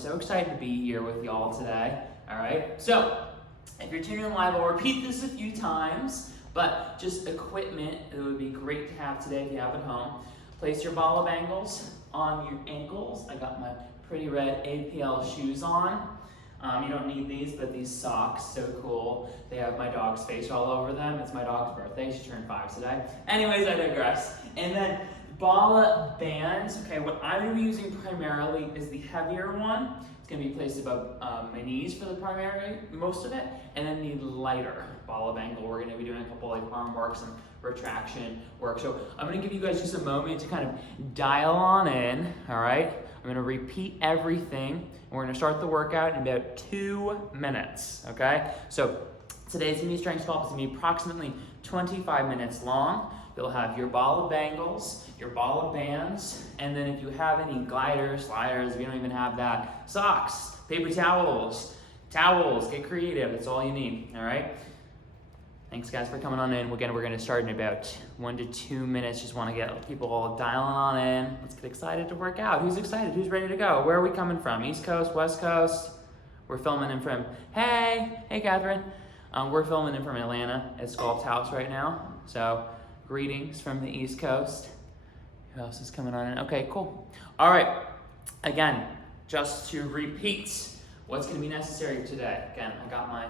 So excited to be here with y'all today, all right? So, if you're tuning in live, I'll repeat this a few times, but just equipment it would be great to have today if you have at home. Place your Bala Bangles on your ankles. I got my pretty red APL shoes on. You don't need these, but these socks, so cool. They have my dog's face all over them. It's my dog's birthday, she turned 5 today. Anyways, I digress. And then Bala bands, okay, what I'm gonna be using primarily is the heavier one. It's gonna be placed above my knees for the primary, most of it, and then the lighter Bala bangle. We're gonna be doing a couple like arm works and retraction work. So I'm gonna give you guys just a moment to kind of dial on in, all right? I'm gonna repeat everything, and we're gonna start the workout in about 2 minutes, okay? So today's gonna be strength swap. It's gonna be approximately 25 minutes long. You'll have your Bala Bangles, your Bala bands, and then if you have any gliders, sliders, if you don't even have that, socks, paper towels, get creative, that's all you need, all right? Thanks guys for coming on in. Again, we're gonna start in about 1 to 2 minutes. Just wanna get people all dialing on in. Let's get excited to work out. Who's excited? Who's ready to go? Where are we coming from? East Coast, West Coast? We're filming in from, hey Catherine. We're filming in from Atlanta at SculptHouse right now. So, greetings from the East Coast. Who else is coming on in? Okay, cool. All right, again, just to repeat what's gonna be necessary today. Again, I got my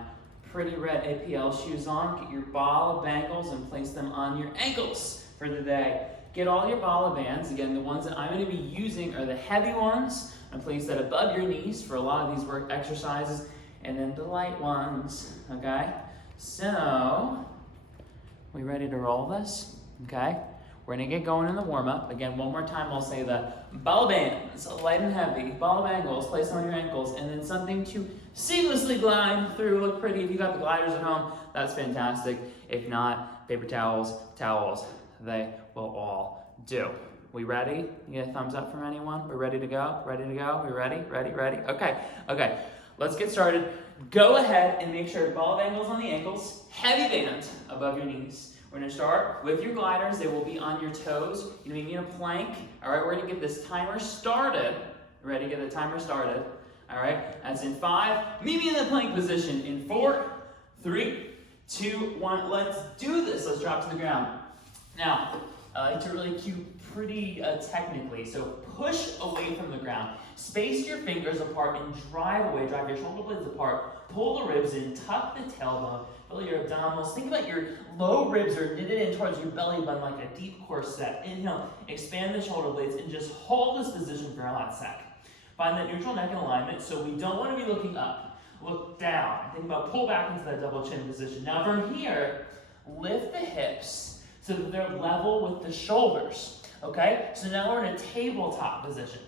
pretty red APL shoes on. Get your Bala Bangles and place them on your ankles for the day. Get all your Bala bands. Again, the ones that I'm gonna be using are the heavy ones. And place that above your knees for a lot of these work exercises. And then the light ones, okay? So, we ready to roll this? Okay, we're gonna get going in the warm-up. Again, one more time, I'll say the Bala bands, light and heavy, Bala Bangles, place them on your ankles, and then something to seamlessly glide through, look pretty. If you got the gliders at home, that's fantastic. If not, paper towels, they will all do. We ready? You get a thumbs up from anyone? We're ready to go? Ready to go? We ready? Ready? Okay, let's get started. Go ahead and make sure Bala Bangles on the ankles, heavy band above your knees. We're gonna start with your gliders. They will be on your toes. You're gonna be in a plank. All right, we're gonna get this timer started. Ready, get the timer started. All right, that's in 5. Meet me in the plank position in 4, 3, 2, 1. Let's do this. Let's drop to the ground. Now, I like to really cue pretty technically. So push away from the ground. Space your fingers apart and drive away. Drive your shoulder blades apart. Pull the ribs in. Tuck the tailbone. Fill your abdominals. Think about your low ribs are knitted in towards your belly button like a deep corset. Inhale. Expand the shoulder blades and just hold this position for a hot sec. Find that neutral neck in alignment. So we don't want to be looking up. Look down. Think about pull back into that double chin position. Now from here, lift the hips so that they're level with the shoulders, okay? So now we're in a tabletop position.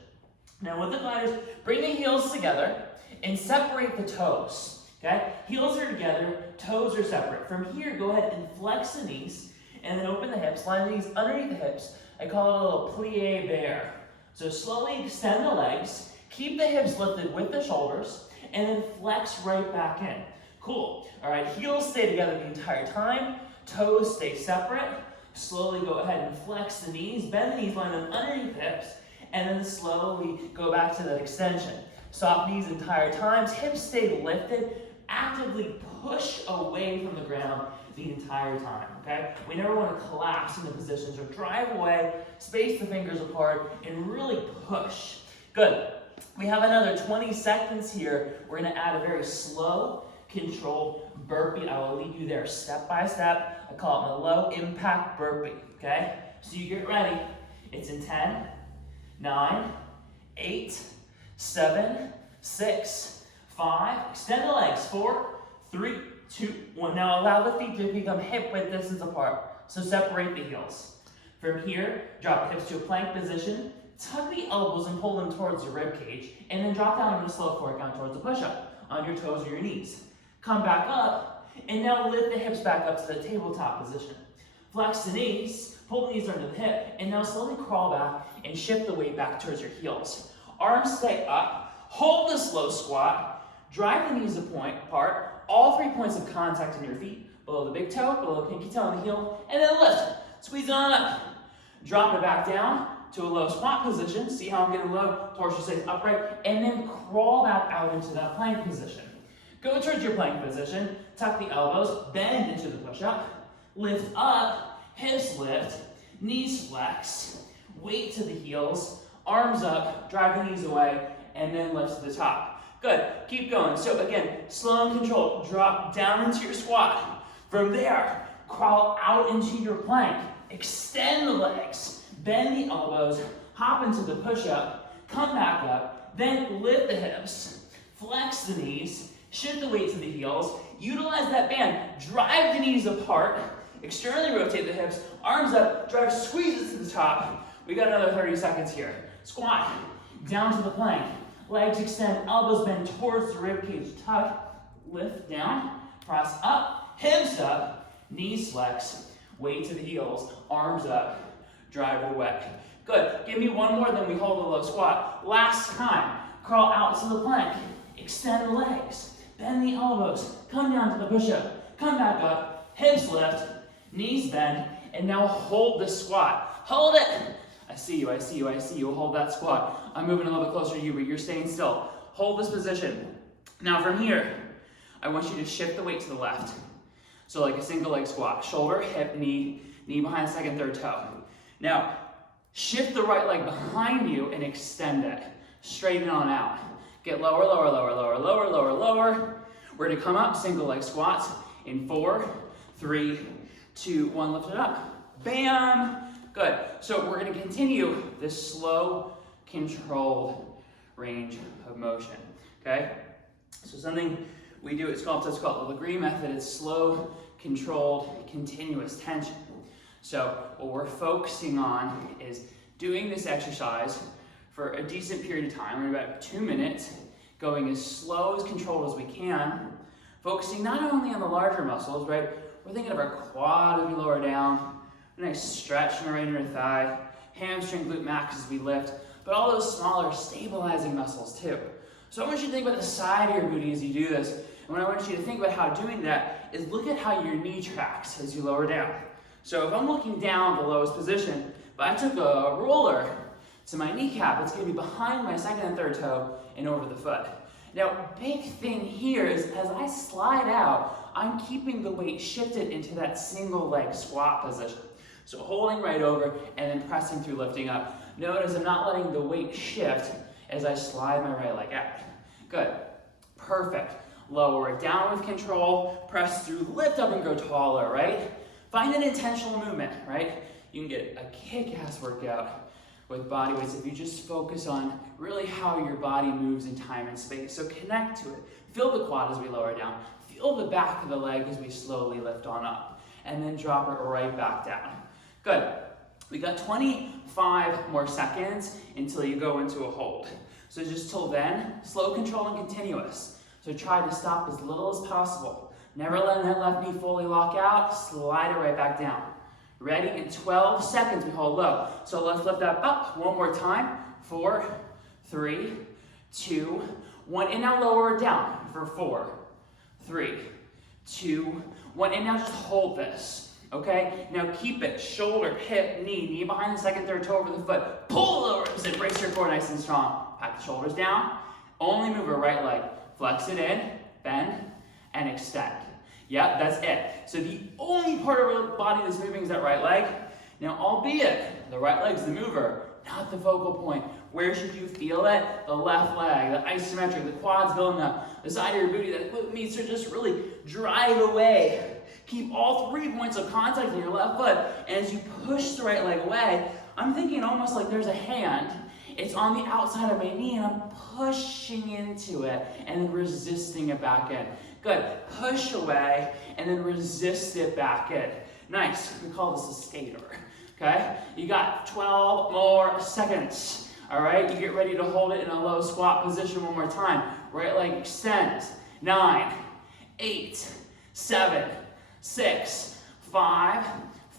Now with the gliders, bring the heels together and separate the toes, okay? Heels are together, toes are separate. From here, go ahead and flex the knees and then open the hips, line the knees underneath the hips. I call it a little plie bear. So slowly extend the legs, keep the hips lifted with the shoulders, and then flex right back in. Cool. All right, heels stay together the entire time. Toes stay separate. Slowly go ahead and flex the knees, bend the knees, line them underneath the hips, and then slowly go back to that extension. Soft knees entire time, hips stay lifted, actively push away from the ground the entire time, okay? We never want to collapse into positions or drive away, space the fingers apart, and really push. Good. We have another 20 seconds here. We're going to add a very slow, controlled burpee. I will lead you there step by step. I call it my low impact burpee, okay? So you get ready. It's in 10, 9, 8, 7, 6, 5. Extend the legs. 4, 3, 2, 1. Now allow the feet to become hip width distance apart. So separate the heels. From here, drop the hips to a plank position. Tuck the elbows and pull them towards your rib cage. And then drop down in a slow forward count towards the push-up on your toes or your knees. Come back up, and now lift the hips back up to the tabletop position. Flex the knees, pull the knees under the hip, and now slowly crawl back and shift the weight back towards your heels. Arms stay up, hold the slow squat, drive the knees apart, all 3 points of contact in your feet, below the big toe, below the pinky toe and the heel, and then lift. Squeeze it on up. Drop it back down, to a low squat position. See how I'm getting low? Torso stays upright. And then crawl back out into that plank position. Go towards your plank position. Tuck the elbows. Bend into the push-up. Lift up. Hips lift. Knees flex. Weight to the heels. Arms up. Drive the knees away. And then lift to the top. Good. Keep going. So again, slow and controlled. Drop down into your squat. From there, crawl out into your plank. Extend the legs. Bend the elbows. Hop into the push-up. Come back up. Then lift the hips. Flex the knees. Shift the weight to the heels. Utilize that band. Drive the knees apart. Externally rotate the hips. Arms up. Drive, squeeze it to the top. We got another 30 seconds here. Squat. Down to the plank. Legs extend. Elbows bend towards the ribcage. Tuck. Lift down. Press up. Hips up. Knees flex. Weight to the heels. Arms up. Drive it away. Good. Give me one more, then we hold a low squat. Last time. Crawl out to the plank. Extend the legs. Bend the elbows. Come down to the push-up. Come back up. Hips lift. Knees bend. And now hold this squat. Hold it. I see you, I see you, I see you. Hold that squat. I'm moving a little bit closer to you, but you're staying still. Hold this position. Now from here, I want you to shift the weight to the left. So like a single leg squat. Shoulder, hip, knee behind second, third toe. Now, shift the right leg behind you and extend it. Straighten on out. Get lower, lower, lower, lower, lower, lower, lower. We're gonna come up, single leg squats in 4, 3, 2, 1, lift it up. Bam! Good. So we're gonna continue this slow, controlled range of motion, okay? So something we do at SculptHouse is called the Lagree method. It's slow, controlled, continuous tension. So what we're focusing on is doing this exercise for a decent period of time, about 2 minutes, going as slow, as controlled as we can, focusing not only on the larger muscles, right? We're thinking of our quad as we lower down, a nice stretch in our inner thigh, hamstring, glute max as we lift, but all those smaller stabilizing muscles too. So I want you to think about the side of your booty as you do this, and what I want you to think about how doing that is look at how your knee tracks as you lower down. So if I'm looking down the lowest position, but I took a roller to my kneecap, it's going to be behind my second and third toe and over the foot. Now, big thing here is as I slide out, I'm keeping the weight shifted into that single leg squat position. So holding right over and then pressing through, lifting up. Notice I'm not letting the weight shift as I slide my right leg out. Good. Perfect. Lower it down with control, press through, lift up and go taller, right? Find an intentional movement, right? You can get a kick-ass workout with body weights if you just focus on really how your body moves in time and space. So connect to it. Feel the quad as we lower down. Feel the back of the leg as we slowly lift on up. And then drop it right back down. Good. We got 25 more seconds until you go into a hold. So just till then, slow, control, and continuous. So try to stop as little as possible. Never letting that left knee fully lock out. Slide it right back down. Ready? In 12 seconds, we hold low. So let's lift that up one more time. 4, 3, 2, 1. And now lower it down for 4, 3, 2, 1. And now just hold this. Okay? Now keep it. Shoulder, hip, knee behind the second, third toe over the foot. Pull the ribs and brace your core nice and strong. Pack the shoulders down. Only move your right leg. Flex it in, bend, and extend. Yeah, that's it. So the only part of our body that's moving is that right leg. Now, albeit the right leg's the mover, not the focal point. Where should you feel it? The left leg, the isometric, the quads building up, the side of your booty that needs to just really drive away. Keep all 3 points of contact in your left foot. And as you push the right leg away, I'm thinking almost like there's a hand. It's on the outside of my knee and I'm pushing into it and then resisting it back in. Good. Push away and then resist it back in. Nice. We call this a skater. Okay? You got 12 more seconds. All right? You get ready to hold it in a low squat position one more time. Right leg extends. 9, 8, 7, 6, 5,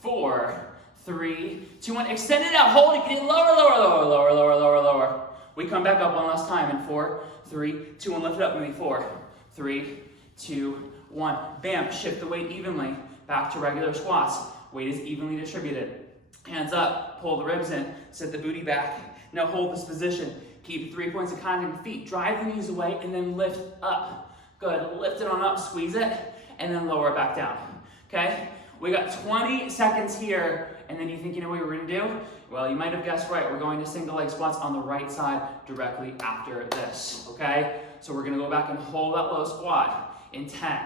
4, 3, 2, 1. Extend it out. Hold it. Get it lower, lower, lower, lower, lower, lower, lower. We come back up one last time in 4, 3, 2, 1. Lift it up. Maybe 4, 3, 2, 1. Bam. Shift the weight evenly. Back to regular squats. Weight is evenly distributed. Hands up. pull the ribs in, sit the booty back. Now hold this position. Keep 3 points of contact with feet. Drive the knees away and then lift up. Good, lift it on up, squeeze it, and then lower it back down, okay? We got 20 seconds here, and then you think you know what we're gonna do? Well, you might have guessed right. We're going to single leg squats on the right side directly after this, okay? So we're gonna go back and hold that low squat in 10.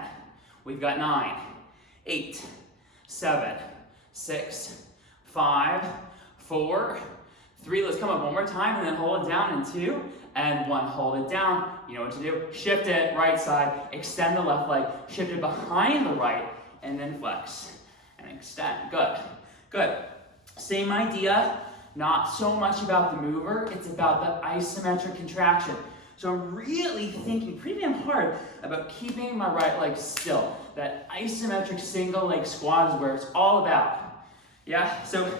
We've got 9, 8, 7, 6, 5, 4, 3. Let's come up one more time and then hold it down in 2 and 1. Hold it down. You know what to do. Shift it right side. Extend the left leg. Shift it behind the right and then flex and extend. Good. Good. Same idea. Not so much about the mover. It's about the isometric contraction. So I'm really thinking pretty damn hard about keeping my right leg still. That isometric single leg squat is where it's all about. Yeah? So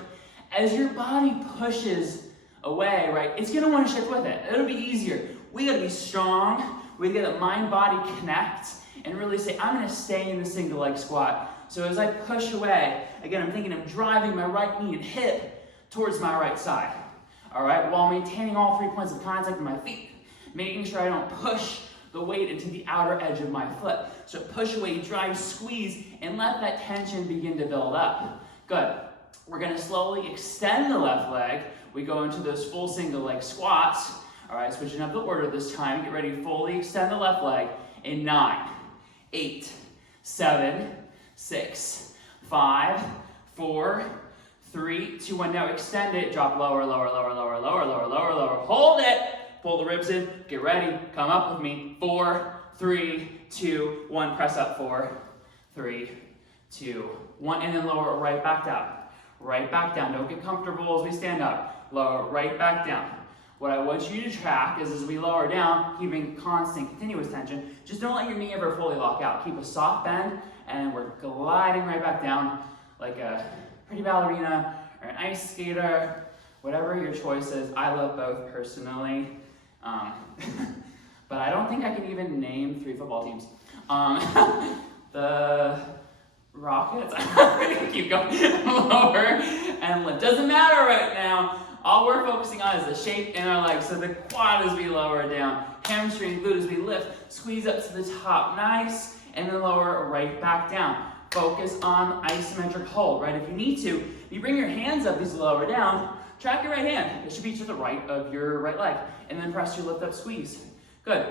as your body pushes away, right, it's gonna wanna shift with it. It'll be easier. We gotta be strong. We gotta mind-body connect and really say, I'm gonna stay in the single leg squat. So as I push away, again, I'm thinking I'm driving my right knee and hip towards my right side. All right, while maintaining all 3 points of contact with my feet, making sure I don't push the weight into the outer edge of my foot. So push away, drive, squeeze, and let that tension begin to build up. Good. We're gonna slowly extend the left leg. We go into those full single leg squats. All right, switching up the order this time. Get ready to fully extend the left leg in 9, 8, 7, 6, 5, 4, 3, 2, 1. Now extend it, drop lower, lower, lower, lower, lower, lower, lower, lower. Hold it, pull the ribs in, get ready, come up with me. 4, 3, 2, 1. Press up, 4, 3, 2, 1, and then lower it right back down. Right back down. Don't get comfortable as we stand up. Lower right back down. What I want you to track is as we lower down, keeping constant, continuous tension, just don't let your knee ever fully lock out. Keep a soft bend, and we're gliding right back down like a pretty ballerina or an ice skater, whatever your choice is. I love both personally, but I don't think I can even name 3 football teams. The Rockets. I'm gonna keep going lower and lift. Doesn't matter right now. All we're focusing on is the shape in our legs. So the quad as we lower down, hamstring, glute as we lift, squeeze up to the top, nice, and then lower right back down. Focus on isometric hold, right? If you need to, you bring your hands up as you lower down, track your right hand. It should be to the right of your right leg, and then press your lift up, squeeze. Good.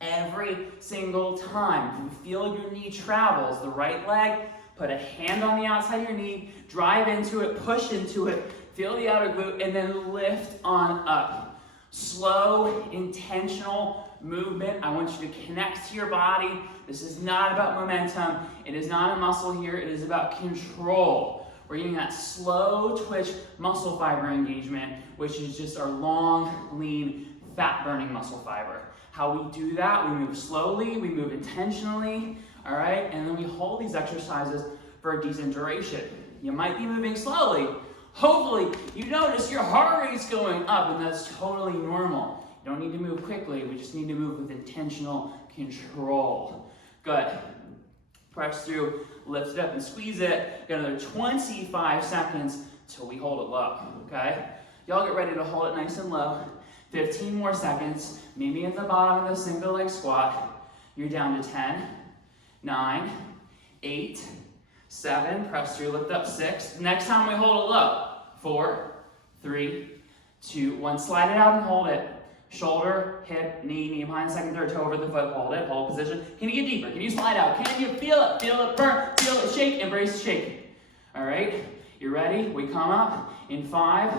Every single time you feel your knee travels, the right leg, put a hand on the outside of your knee, drive into it, push into it, feel the outer glute, and then lift on up. Slow, intentional movement. I want you to connect to your body. This is not about momentum. It is not a muscle here. It is about control. We're getting that slow twitch muscle fiber engagement, which is just our long, lean, fat-burning muscle fiber. How we do that, we move slowly, we move intentionally, all right? And then we hold these exercises for a decent duration. You might be moving slowly. Hopefully, you notice your heart rate's going up, and that's totally normal. You don't need to move quickly. We just need to move with intentional control. Good. Press through, lift it up and squeeze it. Got another 25 seconds till we hold it low, okay? Y'all get ready to hold it nice and low. 15 more seconds, maybe at the bottom of the single leg squat. You're down to 10, 9, 8, 7, press through, lift up, 6. Next time we hold it low. 4, 3, 2, 1. Slide it out and hold it. Shoulder, hip, knee behind, second, third toe over the foot. Hold it, hold position. Can you get deeper? Can you slide out? Can you feel it? Feel it burn, feel it shake, embrace the shake. All right, you ready? We come up in 5,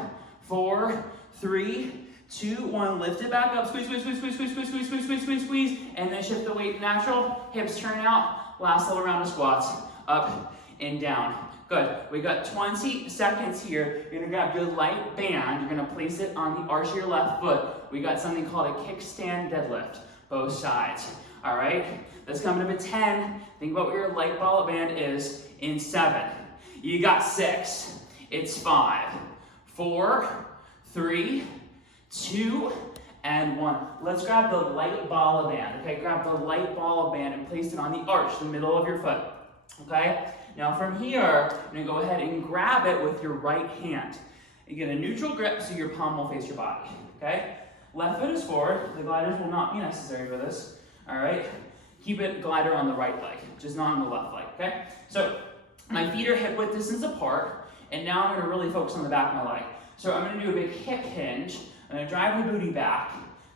4, 3, 2, 1, lift it back up, squeeze, squeeze, squeeze, squeeze, squeeze, squeeze, squeeze, squeeze, squeeze, squeeze, squeeze, and then shift the weight natural, hips turn out, last little round of squats, up and down. Good, we got 20 seconds here. You're gonna grab your light band, you're gonna place it on the arch of your left foot. We got something called a kickstand deadlift, both sides, all right? That's coming up at 10. Think about what your light ball band is in 7. You got 6, it's 5, 4, 3, 2, and 1. Let's grab the light ball band, okay? Grab the light ball band and place it on the arch, the middle of your foot, okay? Now from here, you're gonna go ahead and grab it with your right hand. You get a neutral grip so your palm will face your body, okay? Left foot is forward. The gliders will not be necessary for this, all right? Keep it glider on the right leg, just not on the left leg, okay? So my feet are hip width distance apart, and now I'm gonna really focus on the back of my leg. So I'm gonna do a big hip hinge. I'm gonna drive the booty back,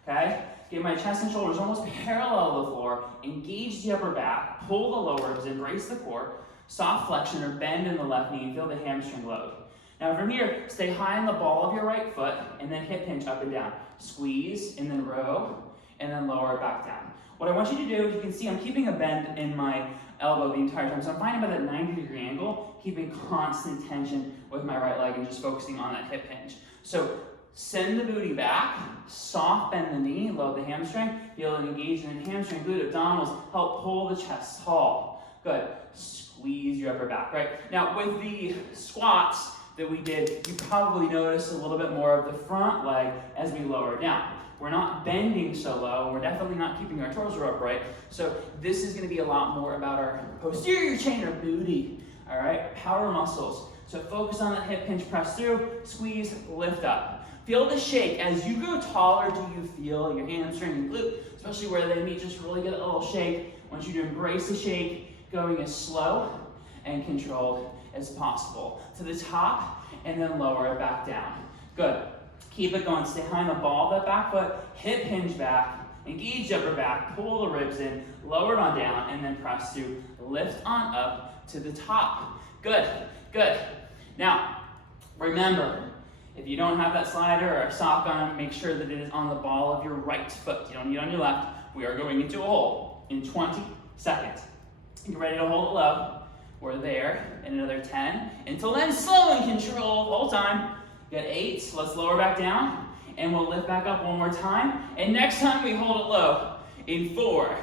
okay? Get my chest and shoulders almost parallel to the floor, engage the upper back, pull the lower ribs, embrace the core, soft flexion or bend in the left knee, and feel the hamstring load. Now from here, stay high on the ball of your right foot, and then hip hinge up and down. Squeeze, and then row, and then lower it back down. What I want you to do, you can see I'm keeping a bend in my elbow the entire time, so I'm finding about that 90-degree angle, keeping constant tension with my right leg and just focusing on that hip hinge. So send the booty back, soft bend the knee, load the hamstring, feel it engage in the hamstring, glute abdominals, help pull the chest tall. Good. Squeeze your upper back, right? Now with the squats that we did, you probably noticed a little bit more of the front leg as we lower down. We're not bending so low, we're definitely not keeping our torso upright, so this is gonna be a lot more about our posterior chain or booty, all right? Power muscles. So focus on that hip hinge, press through, squeeze, lift up. Feel the shake. As you grow taller, do you feel your hamstring and glute, especially where they meet, just really get a little shake. I want you to embrace the shake, going as slow and controlled as possible. To the top, and then lower it back down. Good. Keep it going. Stay high on the ball of that back foot, hip hinge back, engage upper back, pull the ribs in, lower it on down, and then press through. Lift on up to the top. Good, good. Now, remember, if you don't have that slider or a sock on, make sure that it is on the ball of your right foot. You don't need it on your left. We are going into a hold in 20 seconds. You ready to hold it low? We're there in another 10. Until then, slow and controlled, whole time. Get 8, let's lower back down, and we'll lift back up one more time. And next time we hold it low in 4,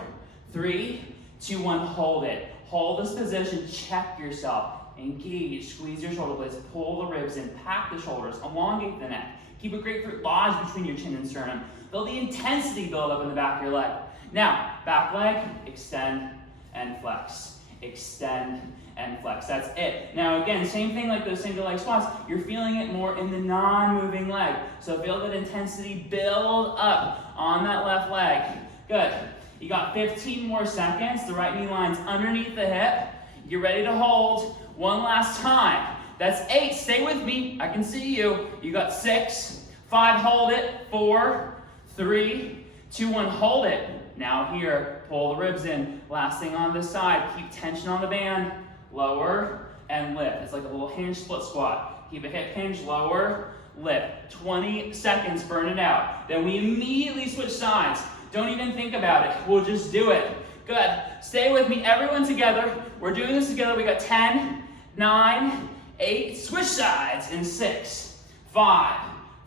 3, 2, 1, hold it. Hold this position, check yourself. Engage, squeeze your shoulder blades, pull the ribs in, pack the shoulders, elongate the neck. Keep a grapefruit lodge between your chin and sternum. Feel the intensity build up in the back of your leg. Now, back leg, extend and flex. Extend and flex. That's it. Now again, same thing like those single leg squats, you're feeling it more in the non-moving leg. So feel that intensity build up on that left leg. Good. You got 15 more seconds. The right knee line's underneath the hip. You're ready to hold. One last time. That's 8. Stay with me. I can see you. You got 6, 5, hold it. 4, 3, 2, 1, hold it. Now here, pull the ribs in. Last thing on this side, keep tension on the band. Lower and lift. It's like a little hinge split squat. Keep a hip hinge, lower, lift. 20 seconds, burn it out. Then we immediately switch sides. Don't even think about it. We'll just do it. Good. Stay with me, everyone together. We're doing this together. We got 10, 9, 8, switch sides in 6, 5,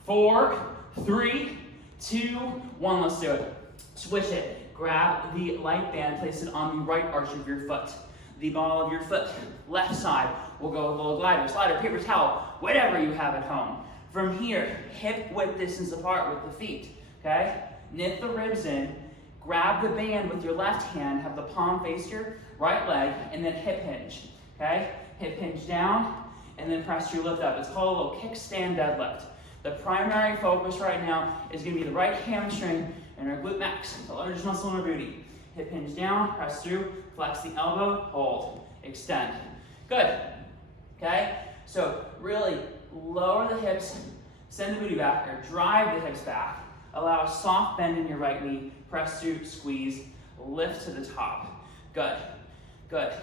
4, 3, 2, 1. Let's do it. Switch it. Grab the light band, place it on the right arch of your foot. The ball of your foot, left side, will go a little glider, slider, paper towel, whatever you have at home. From here, hip width distance apart with the feet, okay? Knit the ribs in, grab the band with your left hand, have the palm face your right leg, and then hip hinge, okay? Hip hinge down, and then press your lift up. It's called a little kickstand deadlift. The primary focus right now is gonna be the right hamstring and our glute max, the largest muscle in our booty. Hip hinge down, press through, flex the elbow, hold, extend. Good, okay? So really lower the hips, send the booty back, or drive the hips back. Allow a soft bend in your right knee, press through, squeeze, lift to the top. Good, good,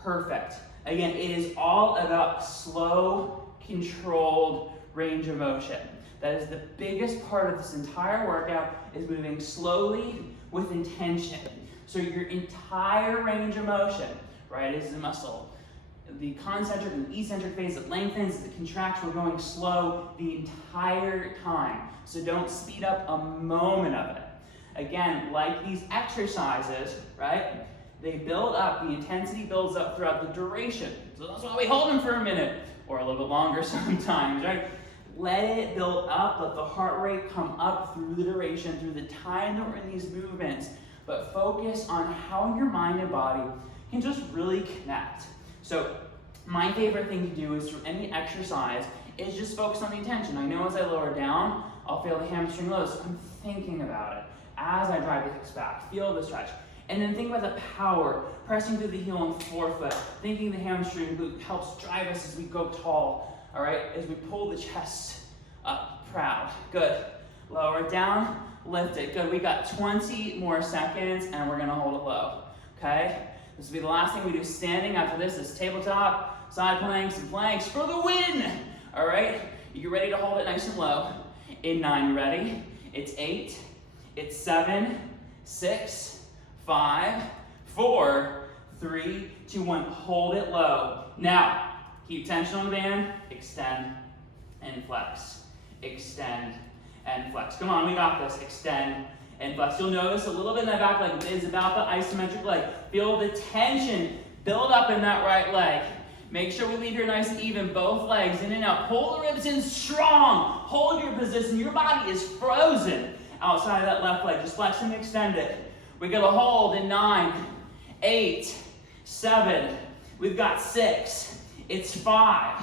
perfect. Again, it is all about slow, controlled range of motion. That is the biggest part of this entire workout, is moving slowly with intention. So your entire range of motion, right, is the muscle. The concentric and eccentric phase, it lengthens, it contracts. We're going slow the entire time. So don't speed up a moment of it. Again, like these exercises, right, they build up, the intensity builds up throughout the duration. So that's why we hold them for a minute, or a little bit longer sometimes, right? Let it build up, let the heart rate come up through the duration, through the time that we're in these movements, but focus on how your mind and body can just really connect. So my favorite thing to do is through any exercise is just focus on the intention. I know as I lower down, I'll feel the hamstring low, so I'm thinking about it. As I drive the hips back, feel the stretch. And then think about the power, pressing through the heel and forefoot, thinking the hamstring glute helps drive us as we go tall, all right? As we pull the chest up, proud, good. Lower it down, lift it, good. We got 20 more seconds and we're gonna hold it low, okay? This will be the last thing we do standing. After this is tabletop, side planks, and planks for the win, all right? You get ready to hold it nice and low. In 9, you ready? It's 8, it's 7, 6, 5, 4, 3, 2, 1. Hold it low. Now, keep tension on the band. Extend and flex. Extend and flex. Come on, we got this. Extend and flex. You'll notice a little bit in that back leg is about the isometric leg. Feel the tension build up in that right leg. Make sure we leave here nice and even. Both legs in and out. Pull the ribs in strong. Hold your position. Your body is frozen outside of that left leg. Just flex and extend it. We got to hold in 9, 8, 7. We've got 6. It's 5,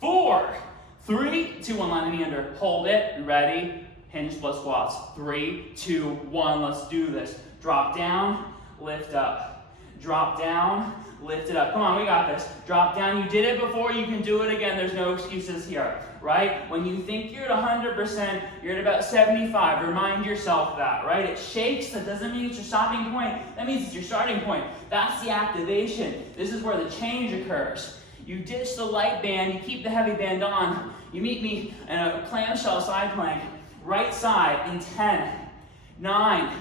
4, 3, 2, 1. Line the knee under. Hold it. Ready? Hinge split squats. 3, 2, 1. Let's do this. Drop down. Lift up. Drop down. Lift it up. Come on, we got this. Drop down. You did it before. You can do it again. There's no excuses here, right? When you think you're at 100%, you're at about 75. Remind yourself that, right? It shakes. That doesn't mean it's your stopping point. That means it's your starting point. That's the activation. This is where the change occurs. You ditch the light band. You keep the heavy band on. You meet me in a clamshell side plank. Right side in 10, 9,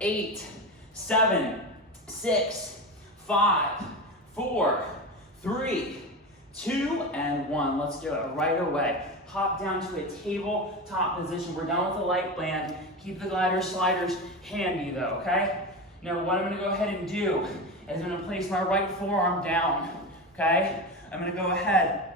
8, 7, 6, 5, 4, 3, 2, and 1. Let's do it right away. Hop down to a tabletop position. We're done with the light band. Keep the gliders, sliders handy though, okay? Now what I'm gonna go ahead and do is I'm gonna place my right forearm down, okay? I'm gonna go ahead,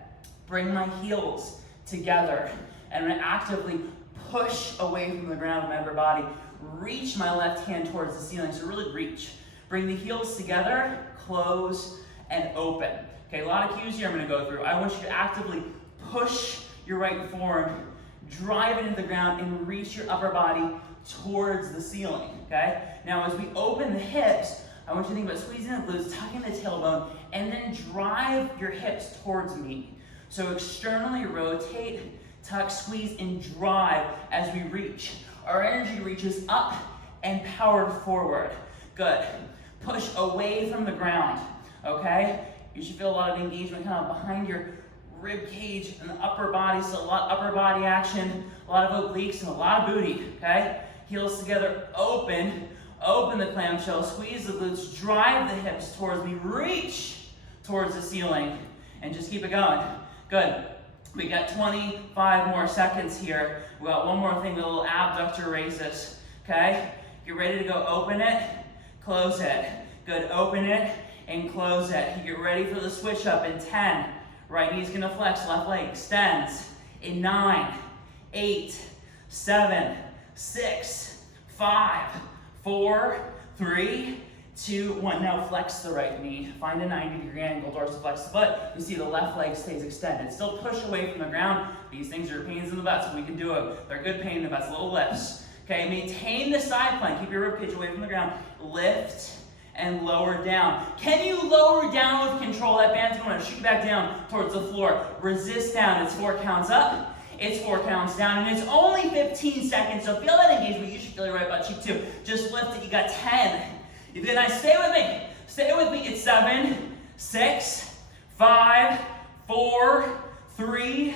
bring my heels together, and I'm gonna actively push away from the ground with my upper body. Reach my left hand towards the ceiling, so really reach. Bring the heels together, close, and open. Okay, a lot of cues here I'm gonna go through. I want you to actively push your right forearm, drive it into the ground, and reach your upper body towards the ceiling, okay? Now as we open the hips, I want you to think about squeezing the glutes, tucking the tailbone, and then drive your hips towards me. So externally rotate, tuck, squeeze, and drive as we reach. Our energy reaches up and power forward. Good. Push away from the ground, okay? You should feel a lot of engagement kind of behind your rib cage and the upper body, so a lot of upper body action, a lot of obliques, and a lot of booty, okay? Heels together, open the clamshell, squeeze the glutes, drive the hips towards me, reach towards the ceiling, and just keep it going. Good. We got 25 more seconds here. We got one more thing, the little abductor raises, okay? Get ready to go, open it, close it. Good, open it and close it. You get ready for the switch up in 10. Right knee's gonna flex, left leg extends. In 9, 8, 7, 6, 5, 4, 3, 2, 1. Now flex the right knee. Find a 90-degree angle, dorsiflex the foot. You see the left leg stays extended. Still push away from the ground. These things are pains in the butt, so we can do it. They're good pain in the butt, little lifts. Okay, maintain the side plank. Keep your ribcage away from the ground. Lift and lower down. Can you lower down with control? That band's going to shoot back down towards the floor. Resist down. It's 4 counts up. It's 4 counts down. And it's only 15 seconds. So feel that engagement. You should feel your right butt cheek too. Just lift it. You got 10. You did nice. Stay with me. Stay with me. It's 7, 6, 5, 4, 3,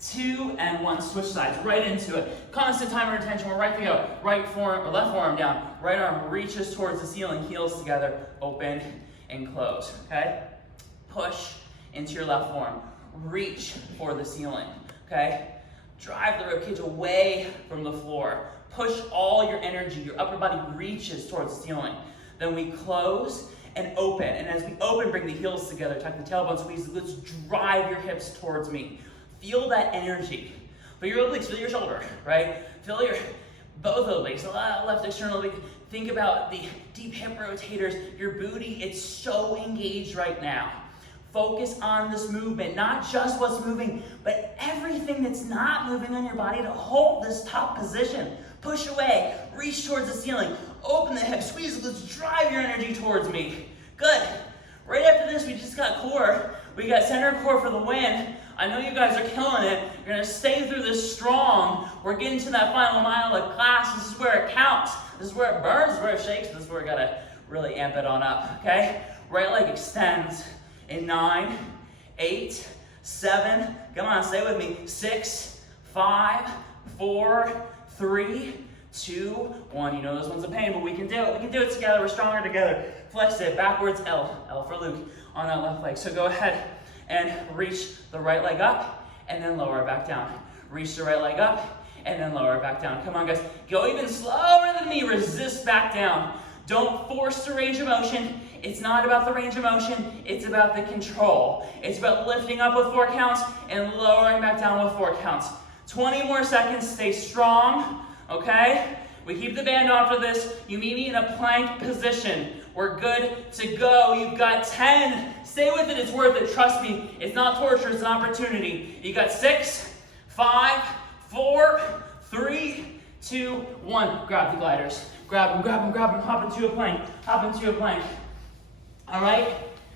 2, and 1. Switch sides. Right into it. Constant timer attention. We're right to go. Right forearm or left forearm down. Right arm reaches towards the ceiling. Heels together. Open and close. Okay? Push into your left forearm. Reach for the ceiling. Okay? Drive the ribcage away from the floor. Push all your energy. Your upper body reaches towards the ceiling. Then we close and open. And as we open, bring the heels together. Tuck the tailbone, squeeze the glutes. Drive your hips towards me. Feel that energy. Feel your obliques, feel your shoulder, right? Feel your both obliques, left external oblique. Think about the deep hip rotators, your booty, it's so engaged right now. Focus on this movement, not just what's moving, but everything that's not moving on your body to hold this top position. Push away, reach towards the ceiling, open the hips, squeeze, let's drive your energy towards me. Good. Right after this, we just got core. We got center core for the win. I know you guys are killing it. You're gonna stay through this strong. We're getting to that final mile of class. This is where it counts. This is where it burns, this is where it shakes. This is where we gotta really amp it on up, okay? Right leg extends in 9, 8, 7, come on, stay with me. 6, 5, 4, 3, 2, 1. You know this one's a pain, but we can do it. We can do it together. We're stronger together. Flex it backwards, L for Luke on that left leg. So go ahead and reach the right leg up and then lower it back down. Reach the right leg up and then lower it back down. Come on, guys. Go even slower than me. Resist back down. Don't force the range of motion. It's not about the range of motion. It's about the control. It's about lifting up with 4 counts and lowering back down with 4 counts. 20 more seconds. Stay strong, okay? We keep the band on for this. You meet me in a plank position. We're good to go. You've got 10. Stay with it. It's worth it. Trust me. It's not torture. It's an opportunity. You got 6, 5, 4, 3, 2, 1. Grab the gliders. Grab them, grab them, grab them. Hop into a plank. Hop into a plank. All right?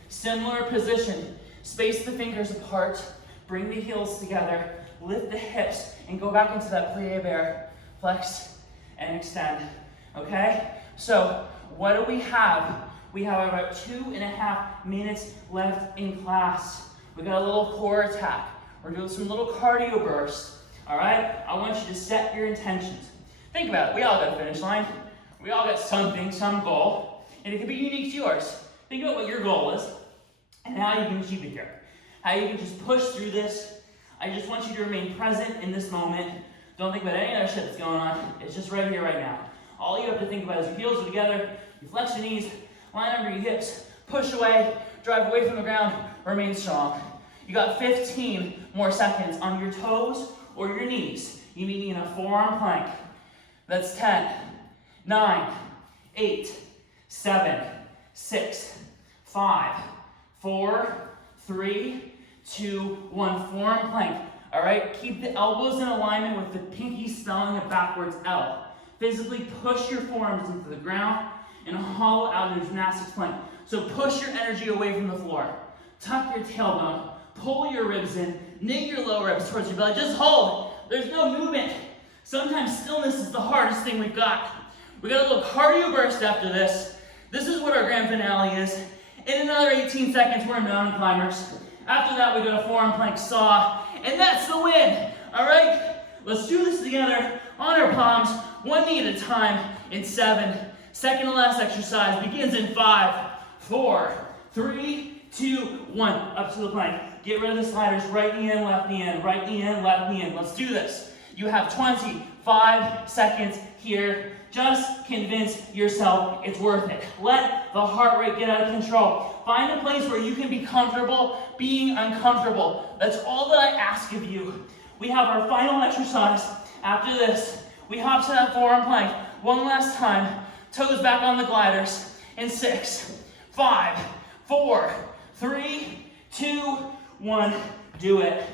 Similar position. Space the fingers apart. Bring the heels together. Lift the hips and go back into that plie bear. Flex and extend. Okay? So, what do we have? We have about 2.5 minutes left in class. We got a little core attack. We're doing some little cardio bursts. All right? I want you to set your intentions. Think about it. We all got a finish line. We all got something, some goal. And it could be unique to yours. Think about what your goal is and how you can achieve it here. How you can just push through this. I just want you to remain present in this moment. Don't think about any other shit that's going on. It's just right here, right now. All you have to think about is your heels are together, you flex your knees, line under your hips, push away, drive away from the ground, remain strong. You got 15 more seconds on your toes or your knees. You meet me in a forearm plank. That's 10, 9, 8, 7, 6, 5, 4, 3, 2, 1. Forearm plank. All right, keep the elbows in alignment with the pinky spelling a backwards L. Physically push your forearms into the ground and hollow out in a gymnastics plank. So push your energy away from the floor. Tuck your tailbone, pull your ribs in, knit your lower ribs towards your belly. Just hold. There's no movement. Sometimes stillness is the hardest thing we've got. We got a little cardio burst after this. This is what our grand finale is. In another 18 seconds, we're in mountain climbers. After that, we got a forearm plank saw, and that's the win. All right? Let's do this together on our palms, one knee at a time in 7. Second to last exercise begins in 5, 4, 3, 2, 1. Up to the plank. Get rid of the sliders. Right knee in, left knee in, right knee in, left knee in. Let's do this. You have 25 seconds here. Just convince yourself it's worth it. Let the heart rate get out of control. Find a place where you can be comfortable being uncomfortable. That's all that I ask of you. We have our final exercise. After this, we hop to that forearm plank. One last time. Toes back on the gliders. In 6, 5, 4, 3, 2, 1. Do it.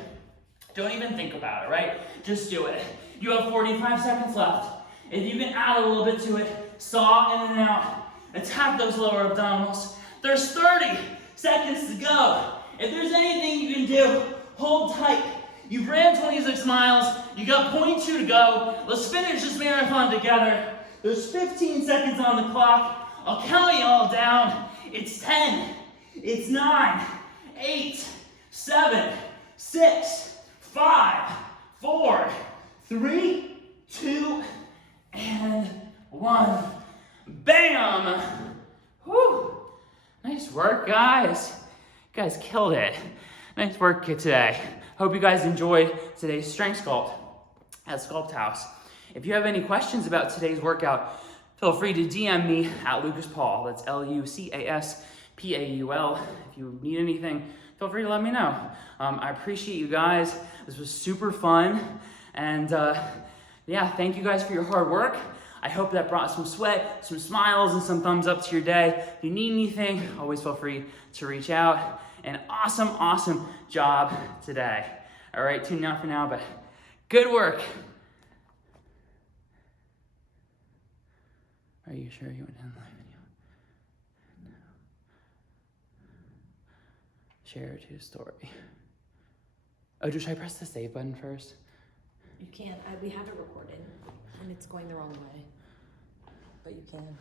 Don't even think about it, right? Just do it. You have 45 seconds left. If you can add a little bit to it, saw in and out. Attack those lower abdominals. There's 30 seconds to go. If there's anything you can do, hold tight. You've ran 26 miles. You got 0.2 to go. Let's finish this marathon together. There's 15 seconds on the clock. I'll count you all down. It's 10. It's 9, 8, 7, 6, 5, 4, 3, 2, and 1. Bam! Whew. Nice work, guys. You guys killed it. Nice work today. Hope you guys enjoyed today's strength sculpt at SculptHouse. If you have any questions about today's workout, feel free to DM me at Lucas Paul. That's LucasPaul. If you need anything, feel free to let me know. I appreciate you guys. This was super fun. And yeah, thank you guys for your hard work. I hope that brought some sweat, some smiles, and some thumbs up to your day. If you need anything, always feel free to reach out. an awesome, awesome job today. All right, tune out for now, but good work. Are you sure you went in the live video? No. Share to story. Oh, should I press the save button first? You can't. We have it recorded, and it's going the wrong way. But you can.